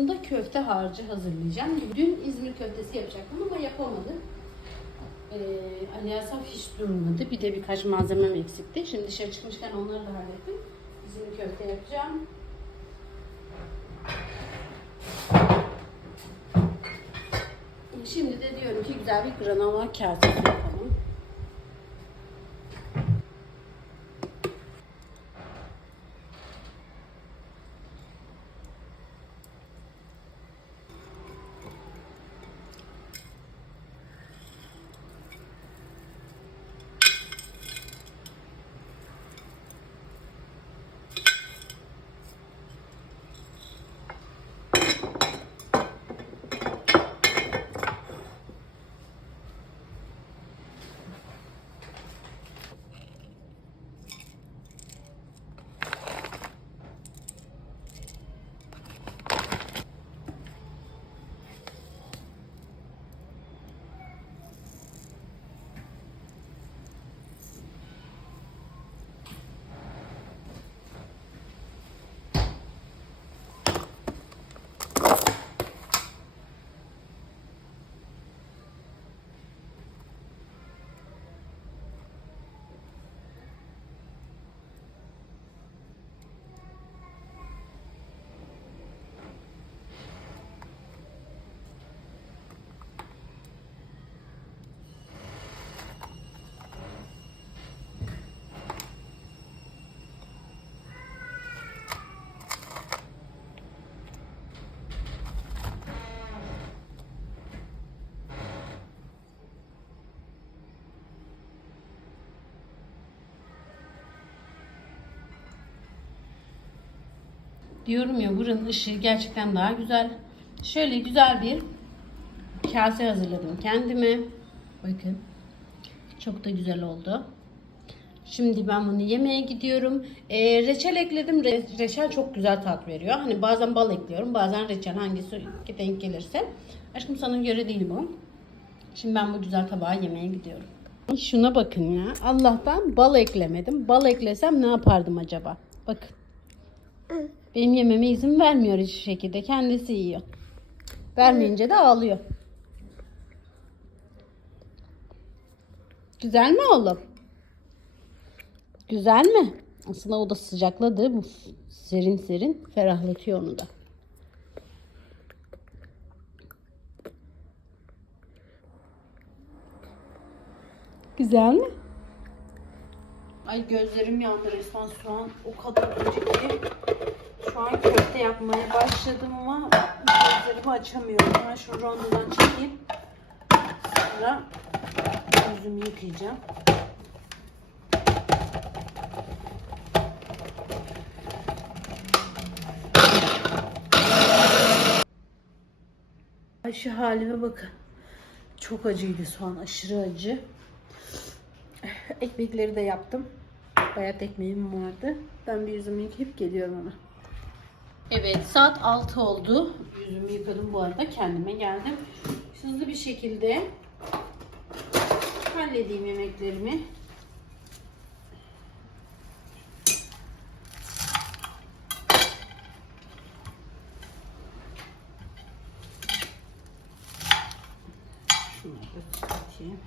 Sonrasında köfte harcı hazırlayacağım. Dün İzmir köftesi yapacaktım ama yapamadım. Ee, Ali Asaf hiç durmadı. Bir de birkaç malzemem eksikti. Şimdi dışarı çıkmışken onları da hallettim. İzmir köfte yapacağım. Şimdi de diyorum ki güzel bir granola kasesi Diyorum ya buranın ışığı gerçekten daha güzel. Şöyle güzel bir kase hazırladım kendime. Bakın. Çok da güzel oldu. Şimdi ben bunu yemeye gidiyorum. Ee, reçel ekledim. Re- reçel çok güzel tat veriyor. Hani bazen bal ekliyorum. Bazen reçel hangisi denk gelirse. Aşkım sana göre değil bu. Şimdi ben bu güzel tabağı yemeye gidiyorum. Şuna bakın ya. Allah'tan bal eklemedim. Bal eklesem ne yapardım acaba? Bakın. Benim yememe izin vermiyor hiçbir şekilde. Kendisi yiyor. Vermeyince de ağlıyor. Güzel mi oğlum? Güzel mi? Aslında o da sıcakladı. Bu serin serin ferahlatıyor onu da. Güzel mi? Ay gözlerim yandı resmen şu an o kadar acı ki. Şu an köfte yapmaya başladım ama gözlerimi açamıyorum. Ben şu rondodan çekeyim. Sonra yüzümü yıkayacağım. Ay şu halime bakın. Çok acıydı soğan. Aşırı acı. Ekmekleri de yaptım. Bayat ekmeğim vardı. Ben bir yüzümü yıkayıp geliyorum ona. Evet saat 6 oldu. Yüzümü yıkadım bu arada. Kendime geldim. Hızlı bir şekilde halledeyim yemeklerimi. Şunları da çıkartayım.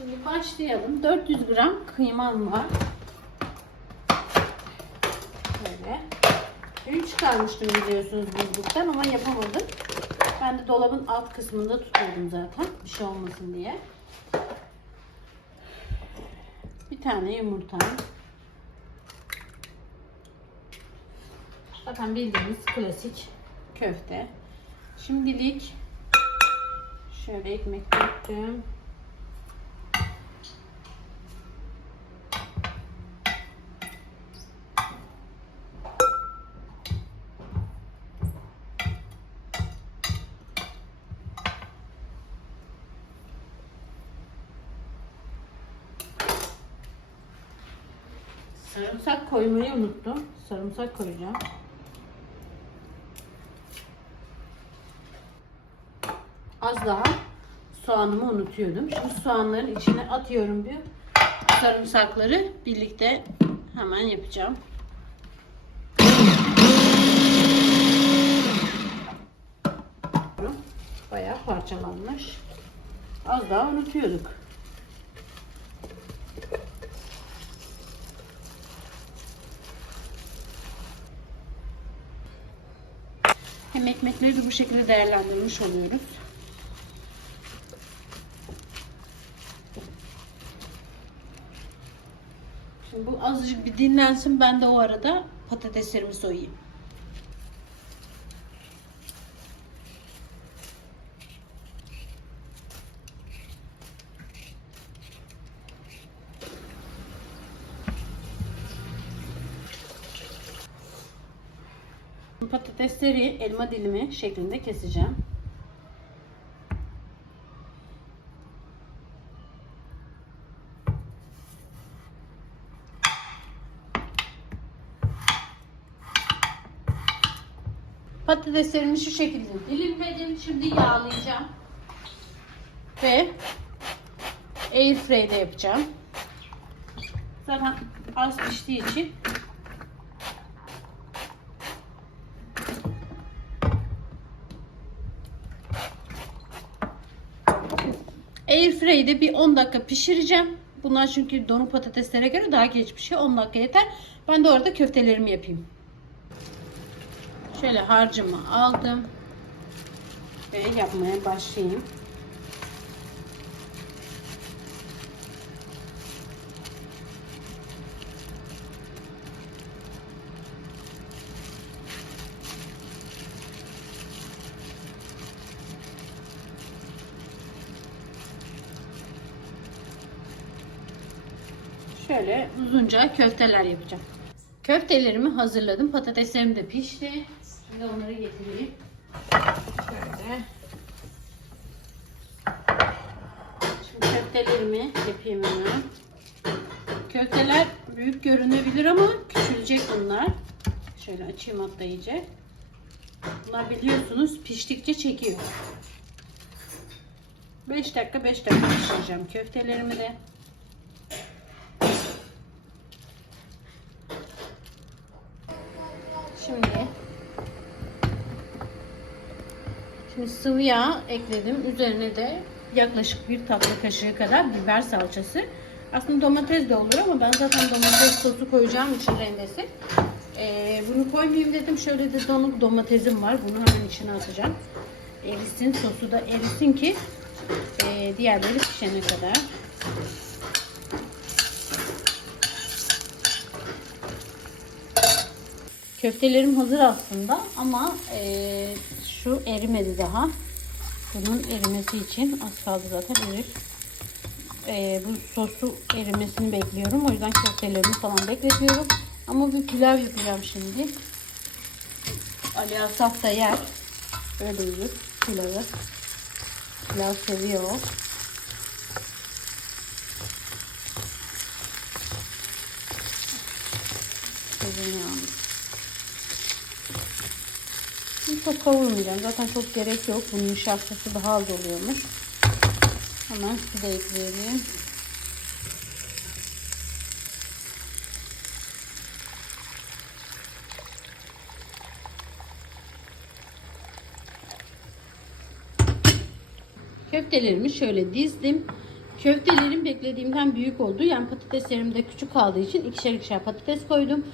Şimdi başlayalım. 400 gram kıymam var. Böyle. Dün çıkarmıştım biliyorsunuz buzluktan ama yapamadım. Ben de dolabın alt kısmında tutuyordum zaten. Bir şey olmasın diye. Bir tane yumurta. Zaten bildiğiniz klasik köfte. Şimdilik şöyle ekmek döktüm. Sarımsak koymayı unuttum. Sarımsak koyacağım. Az daha soğanımı unutuyordum. Şimdi soğanların içine atıyorum bir sarımsakları birlikte hemen yapacağım. Bayağı parçalanmış. Az daha unutuyorduk. Hem ekmekleri de bu şekilde değerlendirmiş oluyoruz. Şimdi bu azıcık bir dinlensin. Ben de o arada patateslerimi soyayım. Patatesleri elma dilimi şeklinde keseceğim. Patateslerimi şu şekilde dilimledim. Şimdi yağlayacağım. Ve airfryde yapacağım. Zaten az piştiği için Airfry'de bir 10 dakika pişireceğim. Bunlar çünkü donuk patateslere göre daha geç pişiyor. 10 dakika yeter. Ben de orada köftelerimi yapayım. Şöyle harcımı aldım. Ve yapmaya başlayayım. Şöyle uzunca köfteler yapacağım. Köftelerimi hazırladım. Patateslerim de pişti. Şimdi onları getireyim. Şöyle. Şimdi köftelerimi yapayım hemen. Köfteler büyük görünebilir ama küçülecek bunlar. Şöyle açayım hatta iyice. Bunlar biliyorsunuz piştikçe çekiyor. 5 dakika 5 dakika pişireceğim köftelerimi de. Şimdi Şimdi sıvı yağ ekledim. Üzerine de yaklaşık bir tatlı kaşığı kadar biber salçası. Aslında domates de olur ama ben zaten domates sosu koyacağım için rendesi. Ee, bunu koymayayım dedim. Şöyle de donuk domatesim var. Bunu hemen içine atacağım. Erisin. Sosu da erisin ki e, diğerleri pişene kadar. Köftelerim hazır aslında ama e, şu erimedi daha. Bunun erimesi için az kaldı zaten erir. E, bu sosu erimesini bekliyorum. O yüzden köftelerimi falan bekletiyorum. Ama bir pilav yapacağım şimdi. Ali Asaf da yer. Böyle uyur pilavı. Pilav seviyor. o. Sözünü Çok kavurmayacağım. Zaten çok gerek yok. Bunun nişastası daha az oluyormuş. Hemen su da ekleyelim. Köftelerimi şöyle dizdim. Köftelerim beklediğimden büyük oldu. Yani patateslerim de küçük kaldığı için ikişer ikişer patates koydum.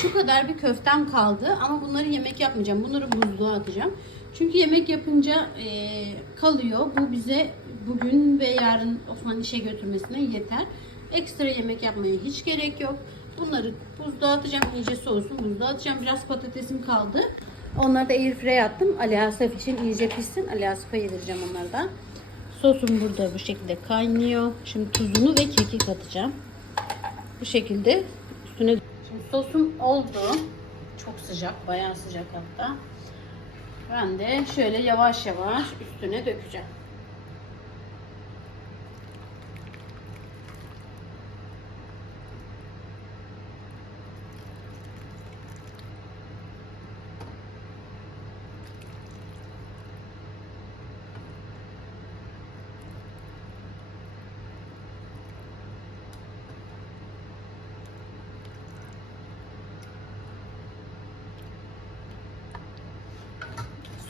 Şu kadar bir köftem kaldı ama bunları yemek yapmayacağım. Bunları buzluğa atacağım. Çünkü yemek yapınca e, kalıyor. Bu bize bugün ve yarın Osman işe götürmesine yeter. Ekstra yemek yapmaya hiç gerek yok. Bunları buzluğa atacağım. iyice soğusun. Buzluğa atacağım. Biraz patatesim kaldı. Onları da airfry'e attım. Ali Asaf için iyice pişsin. Ali Asaf'a yedireceğim onları da. Sosum burada bu şekilde kaynıyor. Şimdi tuzunu ve kekik atacağım. Bu şekilde üstüne sosum oldu. Çok sıcak, bayağı sıcak hatta. Ben de şöyle yavaş yavaş üstüne dökeceğim.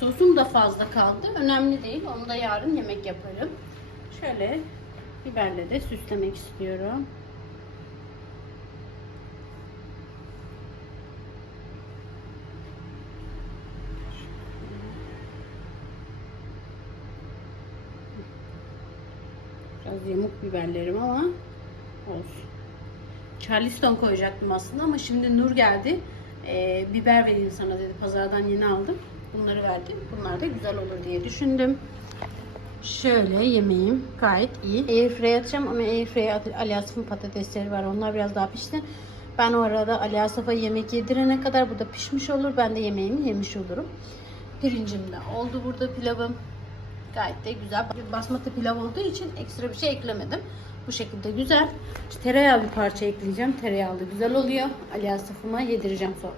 Sosum da fazla kaldı. Önemli değil. Onu da yarın yemek yaparım. Şöyle biberle de süslemek istiyorum. Biraz yamuk biberlerim ama olsun. Charleston koyacaktım aslında ama şimdi Nur geldi. Ee, biber vereyim sana dedi. Pazardan yeni aldım. Bunları verdi. Bunlar da güzel olur diye düşündüm. Şöyle yemeğim gayet iyi. Airfry'e atacağım ama Airfry'e Ali patatesleri var. Onlar biraz daha pişti. Ben o arada Ali yemek yedirene kadar bu da pişmiş olur. Ben de yemeğimi yemiş olurum. Pirincim de oldu burada pilavım. Gayet de güzel. Basmati pilav olduğu için ekstra bir şey eklemedim. Bu şekilde güzel. İşte tereyağı bir parça ekleyeceğim. Tereyağı da güzel oluyor. Ali yedireceğim sonra.